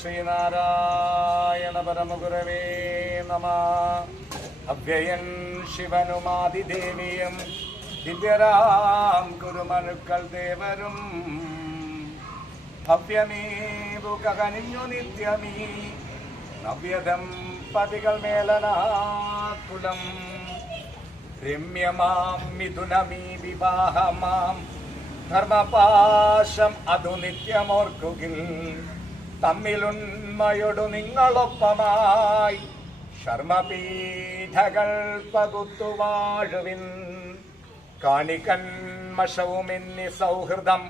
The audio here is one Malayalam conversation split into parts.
ശ്രീനാരായണ പരമഗുരവേ നമഃ. അവ്യയൻ ശിവനുമാതിദേവിയും ദിവ്യരാം കുരുമനുക്കൾ ദേവരും ഭവ്യമേവു കകനിഞ്ഞു നിത്യമീ നവ്യദമ്പതികൾ മേലനാകുലം. രമ്യമാം മിഥുനമീ വിവാഹമാം ധർമ്മപാശം അതു നിത്യമോർക്കുകിൽ തമ്മിലുണ്മയൊടു നിങ്ങളൊപ്പമായി ശർമ്മപീഠകൾ പകുത്തു വാഴുവിൻ. കാണികന്മഷവുമെന്നി സൗഹൃദം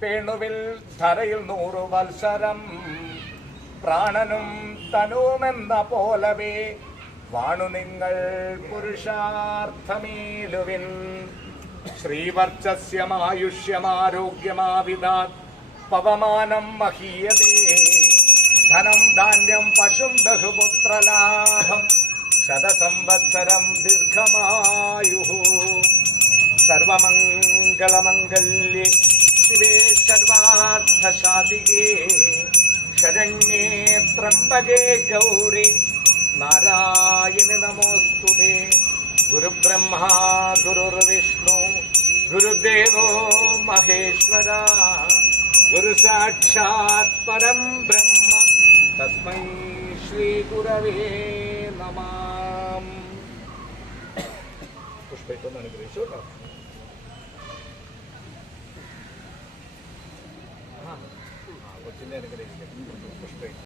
പേണുവിൽ ധരയിൽ 100 വത്സരം. പ്രാണനും തനുവുമെന്ന പോലവേ വാണു നിങ്ങൾ പുരുഷാർത്ഥമേലുവിൻ. ശ്രീവർച്ചസ്യമായുഷ്യമാരോഗ്യമാവിദാത് പവമാനം മഹീയതേ. ധനം ധാന്യം പശും ബഹുപുത്രലാഭം ശതസംവത്സരം ദീർഘമായുഃ. സർവമംഗളമംഗല്യേ ശിവേ സർവാർത്ഥസാധികേ ശരണ്യേ ത്രംബകേ ഗൗരി നാരായണി നമോസ്തുതേ. ഗുരുബ്രഹ്മ ഗുരുർവിഷ്ണു ഗുരുദേവോ മഹേശ്വര ഗുരു സാക്ഷാത് പരം ബ്രഹ്മ തസ്മൈ ശ്രീ ഗുരവേ നമഃ. പുഷ്പയിട്ടൊന്ന് അനുഗ്രഹിച്ചു കേട്ടോ. കൊച്ചിനെ അനുഗ്രഹിക്കാം. പുഷ്പ